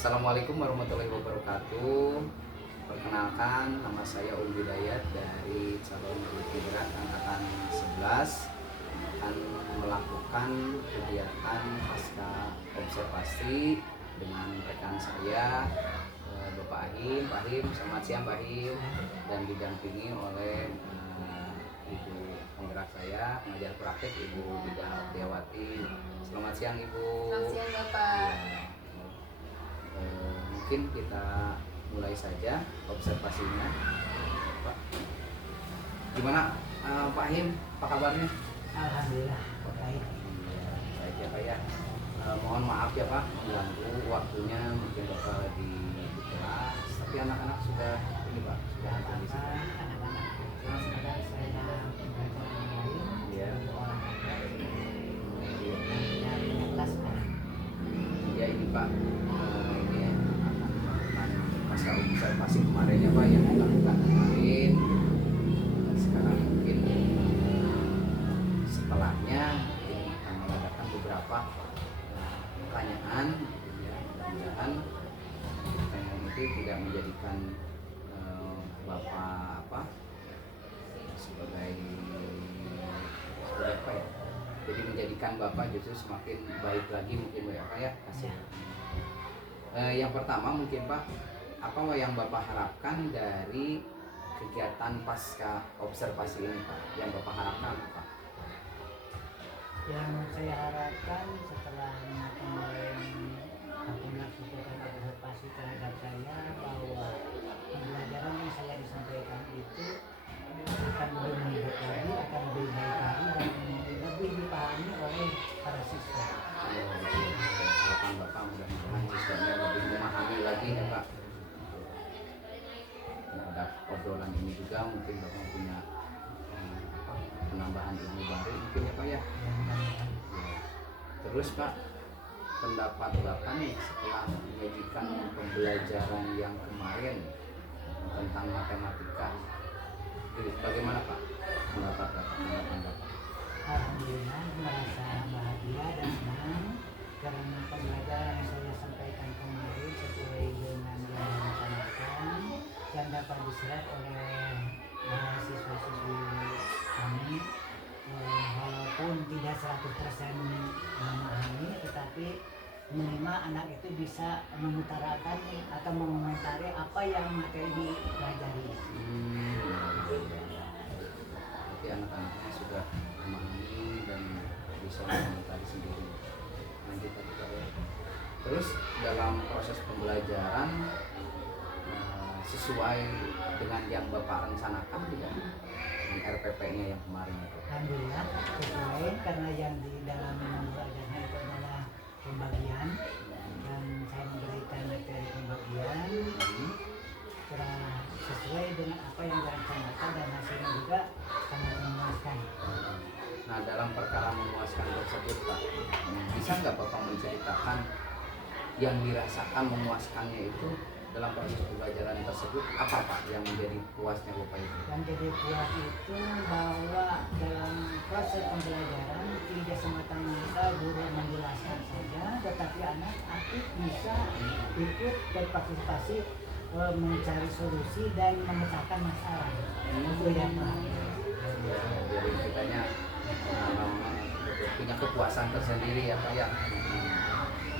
Assalamualaikum warahmatullahi wabarakatuh. Perkenalkan, nama saya Ul Hidayat dari calon Gibran angkatan 11 akan melakukan kegiatan pasca observasi dengan rekan saya Bapak Ahim. Pak Ahim, selamat siang Pak Ahim, dan didampingi oleh Ibu penggerak saya, pengajar praktek Ibu Ida Tiawati. Selamat siang Ibu. Selamat siang Bapak. Mungkin kita mulai saja observasinya. Pak, gimana Pak Him, apa kabarnya? Alhamdulillah baik. Baik ya Pak ya. Mohon maaf ya Pak mengganggu waktunya, mungkin Bapak lagi di kelas, tapi anak-anak sudah ini Pak, sudah ada di sini. Anak-anak sebentar saya dalam pembelajaran lain. Iya. Olahraga dari kelas Ya ini Pak, ini akan melakukan pasca observasi kemarin ya Pak, yang dilakukan kemarin. Sekarang mungkin setelahnya ini akan mengadakan beberapa pertanyaan, ya. Mudah-mudahan pertanyaan itu tidak menjadikan Bapak sebagai apa ya? Jadi menjadikan Bapak justru semakin baik lagi mungkin Bapak ya hasil. Yang pertama mungkin Pak, apa yang Bapak harapkan dari kegiatan pasca observasi ini Pak? Yang Bapak harapkan Pak? yang saya harapkan setelah kemarin aku melakukan observasi terhadap saya bahwa pembelajaran yang saya disampaikan itu akan lebih meningkat lagi, akan lebih baik lagi dan lebih dipahami oleh para siswa. Harapan Bapak mudah-mudahan siswanya lebih memahami lagi ya Pak terhadap obrolan ini juga. Mungkin Bapak punya penambahan ilmu baru mungkin ya Pak ya. Terus Pak, pendapat Bapak nih setelah menyajikan pembelajaran yang kemarin tentang matematika, bagaimana Pak pendapat Bapak? Alhamdulillah merasa bahagia dan senang karena pembelajaran yang saya sampaikan kemarin sesuai dengan yang direncanakan dan dapat diserap oleh siswa-siswi kami. Walaupun tidak 100% memahami, tetapi minimal anak itu bisa mengutarakan atau mengomentari apa yang materi dipelajari. Berarti anak-anaknya sudah memahami dan bisa mengomentari sendiri. Lanjut lagi Pak ya. Terus dalam proses pembelajaran sesuai dengan yang Bapak rencanakan tidak di RPP-nya yang kemarin itu? Alhamdulillah sesuai, karena yang di dalam pembelajaran itu adalah pembagian dan saya memberikan materi pembagian telah sesuai dengan apa yang direncanakan dan hasilnya juga sangat memuaskan. Nah dalam perkara memuaskan tersebut Pak, bisa nggak Bapak menceritakan yang dirasakan memuaskannya itu dalam proses pembelajaran tersebut, apa Pak yang menjadi puasnya Bapak itu? Yang jadi puas itu bahwa dalam proses pembelajaran tidak semata-mata guru menjelaskan saja, tetapi anak aktif bisa ikut berpartisipasi mencari solusi dan memecahkan masalah. Itu yang Jadi kitanya punya kepuasan tersendiri ya Pak ya.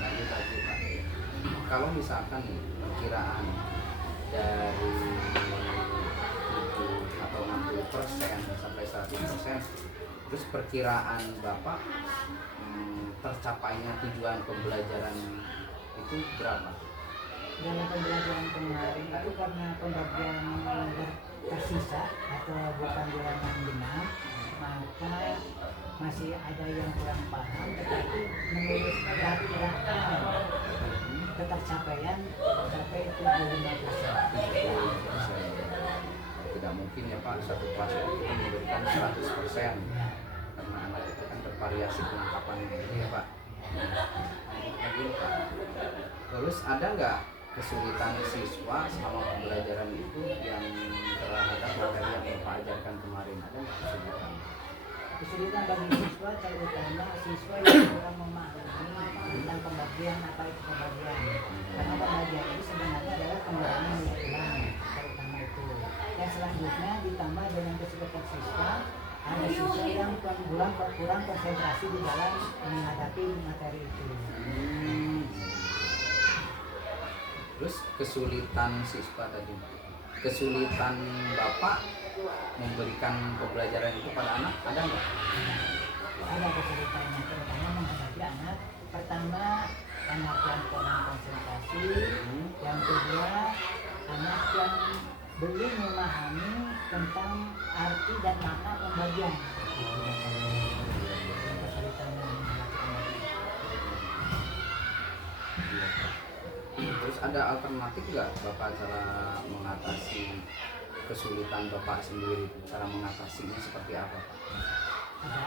Lanjut lagi Pak, kalau misalkan nih perkiraan dari 7 atau 60% sampai 100%, terus perkiraan Bapak tercapainya tujuan pembelajaran itu berapa? dalam pembelajaran kemarin itu karena pembagian tersisa atau bukan bilangan benar, maka masih ada yang kurang paham, tetapi menurut perkiraan ketercapaian sampai 75%. Tidak mungkin ya Pak satu kelas itu memberikan 100%, karena anak itu kan bervariasi penangkapannya ya Pak. Lagi Pak, terus ada nggak kesulitan siswa selama pembelajaran itu yang terhadap materi yang Bapak ajarkan kemarin? Ada nggak kesulitan? Kesulitan bagi siswa terutama siswa yang kurang memahami tentang pembagian, apa itu pembagian. Karena ada siswa yang kurang konsentrasi di dalam menghadapi materi itu. Terus kesulitan siswa tadi, kesulitan bapak memberikan pembelajaran itu pada anak ada nggak? Ada kesulitannya, terutama menghadapi anak. Pertama, anak yang kurang konsentrasi. Yang kedua, anak yang belum memahami tentang arti dan makna pembagian. Kesulitannya menghadapi anak. Terus ada alternatif nggak bapak cara mengatasi kesulitan bapak sendiri? Cara mengatasinya seperti apa pak? Ada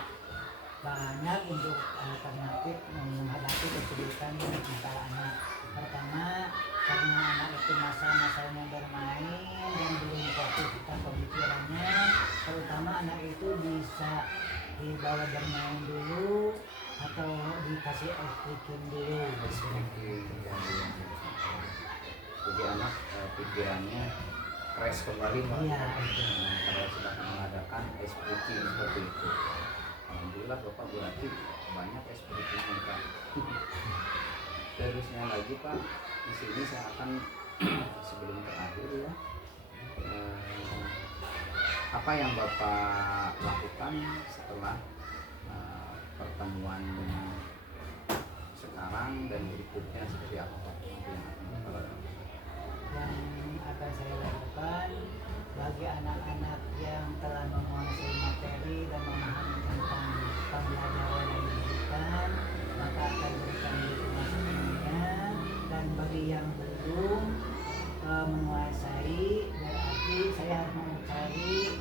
banyak untuk alternatif menghadapi kesulitan mental anak. Pertama, karena anak itu masa-masanya bermain dan belum fokus tentang pemikirannya, terutama anak itu bisa dibawa bermain dulu atau dikasih ice cream dulu. Jadi anak pikirannya fresh kembali pak. Iya, itu. Kalau sudah mengadakan ice breaking seperti itu, alhamdulillah bapak berarti banyak ice breaking pak. Terusnya lagi pak, di sini saya akan sebelum terakhir ya, apa yang bapak lakukan setelah pertemuan sekarang dan berikutnya seperti apa pak? Yang akan saya lakukan bagi anak-anak yang telah menguasai materi dan memahami tentang pembelajaran yang diberikan, maka akan berikan masukannya. Dan bagi yang belum menguasai, berarti saya harus mencari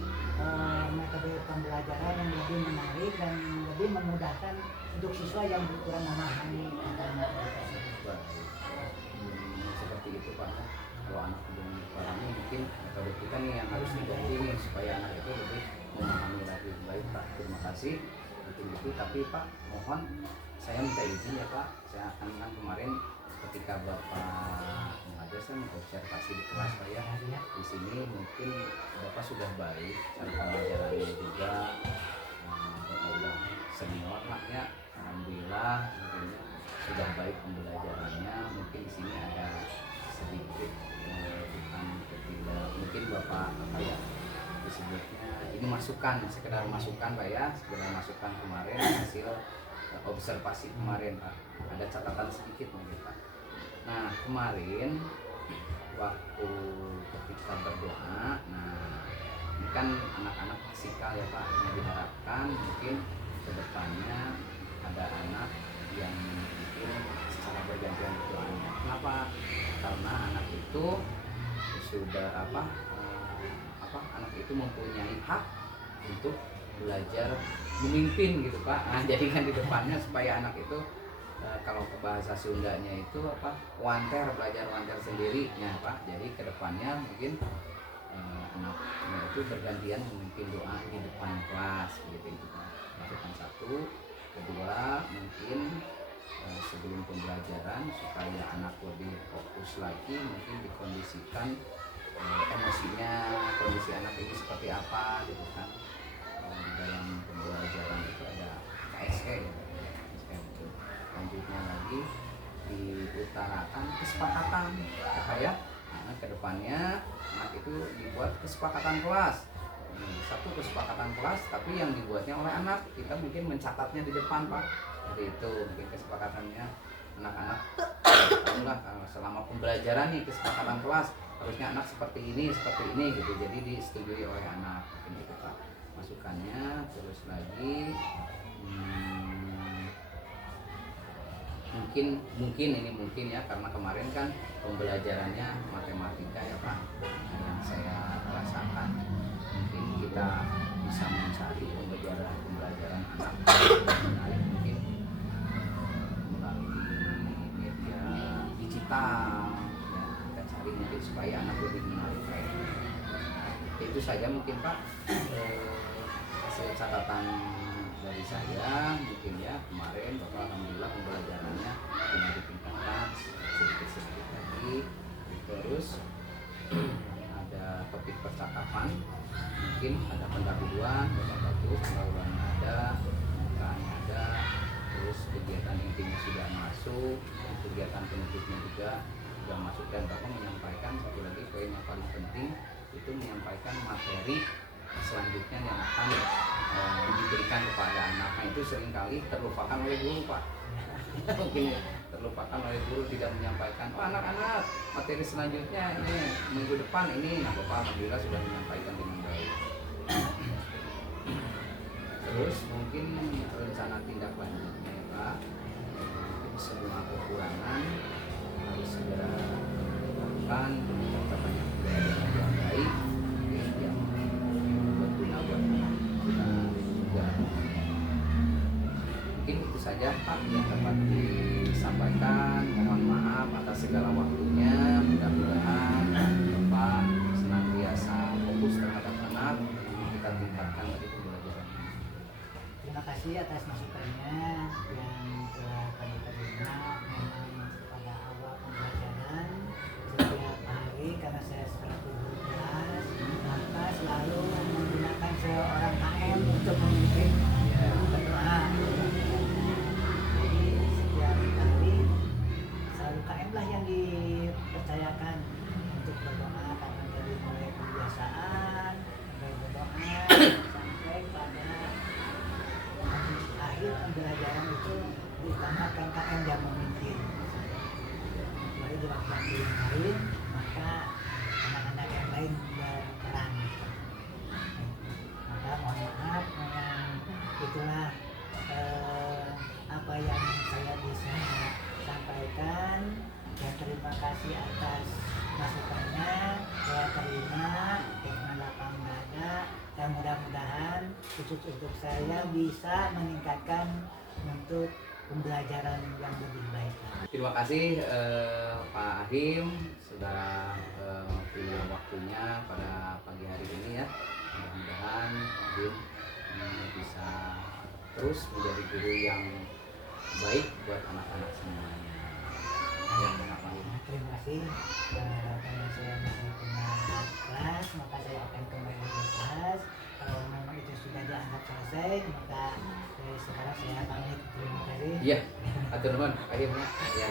metode pembelajaran yang lebih menarik dan lebih memudahkan untuk siswa yang kurang memahami tentang materi tersebut. Seperti itu pak. Kalau anak belum memahami, mungkin metode kita nih yang harus diganti nih supaya anak itu lebih memahami lagi. Baik pak, terima kasih untuk itu. Tapi pak, mohon saya minta izin ya pak, saya akan kemarin ketika bapak mengajar saya mengobservasi di kelas saya di sini, mungkin bapak sudah baik cara pembelajarannya juga, bapak udah senior maknya, alhamdulillah sudah baik pembelajarannya. Mungkin di sini ada sedikit bukan ketidak, mungkin bapak apa ya disebutnya, ini masukan, sekedar masukan pak ya, sekedar masukan kemarin hasil observasi kemarin pak, ada catatan sedikit mungkin pak. Nah kemarin waktu ketika berdoa, nah ini kan anak-anak fisikal ya pak, yang diharapkan mungkin kedepannya ada anak yang mungkin secara bergantian berdoanya. Kenapa? Karena anak itu sudah anak itu mempunyai hak untuk belajar memimpin gitu pak. Nah jadi kan di depannya supaya anak itu kalau ke bahasa Sundanya itu wanter, belajar wanter sendiri ya pak. Jadi kedepannya mungkin anaknya itu bergantian memimpin doa di depan kelas gitu itu pak. Itu kan satu. Kedua mungkin sebelum pembelajaran supaya anak lebih fokus lagi, mungkin dikondisikan emosinya, kondisi anak ini seperti apa gitu kan. Dalam pembelajaran itu ada KSE itu. Lanjutnya lagi diutarakan kesepakatan apa ya, nah, kedepannya anak itu dibuat kesepakatan kelas. Satu kesepakatan kelas tapi yang dibuatnya oleh anak, kita mungkin mencatatnya di depan pak. Jadi itu mungkin kesepakatannya anak-anak selama pembelajaran nih, kesepakatan kelas harusnya anak seperti ini gitu, jadi disetujui oleh anak mungkin itu pak masukannya. Terus lagi mungkin ya, karena kemarin kan pembelajarannya matematika ya pak, yang saya rasakan mungkin kita bisa mencari pembelajaran anak mungkin melalui media digital ya, kita cari mungkin supaya anak lebih menarik kayak itu saja mungkin pak. Hasil catatan dari saya mungkin ya, kemarin bapak alhamdulillah pembelajarannya sudah ditingkatkan sedikit lagi. Terus ada topik percakapan mungkin mungkin ada pendahuluan, bapak-bapak tanggal bulannya ada, pembukaannya ada, terus kegiatan intinya sudah masuk, kegiatan penutupnya juga sudah masuk, dan bapak menyampaikan satu lagi poin yang paling penting itu menyampaikan materi selanjutnya yang akan diberikan kepada anak. Nah, itu seringkali terlupakan oleh guru, Pak. Mungkin terlupakan oleh guru, tidak menyampaikan, oh anak-anak materi selanjutnya ini minggu depan ini. Nah, bapak alhamdulillah sudah menyampaikan dengan baik. Terus mungkin rencana tindak lanjutnya ya Pak, mungkin semua kekurangan harus segera dilakukan, kita banyak belajar yang baik yang berguna buat anak kita juga. Mungkin itu saja Pak yang dapat disampaikan. Mohon maaf atas segala waktunya. Mudah-mudahan Bapak senantiasa fokus terhadap anak dan kita tingkatkan dari pembelajaran. Terima kasih atas masukannya yang telah kami terima. Memang pada awal pembelajaran setiap hari karena saya selaku guru kelas, maka selalu menggunakan seorang KM untuk memimpin berdoa. Jadi setiap hari selalu KM lah yang dipercayakan untuk berdoa, karena dari mulai kebiasaan sampai berdoa sampai pada akhir pembelajaran itu diutamakan KM yang memimpin. Baru di waktu yang lain maka anak-anak yang lain berperan. Maka mohon maaf, itulah apa yang saya bisa sampaikan, dan terima kasih atas masukannya. Saya terima dengan lapang dada, dan mudah-mudahan khusus untuk saya bisa meningkatkan untuk pembelajaran yang lebih baik. Terima kasih Pak Ahim sudah punya waktunya pada pagi hari ini ya. Mudah-mudahan Pak Ahim bisa terus menjadi guru yang baik buat anak-anak semuanya. Ya, Pak Ahim. Terima kasih. Karena saya masih punya kelas, maka saya akan kembali ke kelas. Kalau memang itu sudah dianggap selesai, maka sekarang saya pamit. Terima kasih. Iya, atur nuhun Pak Ahim ya. Ya,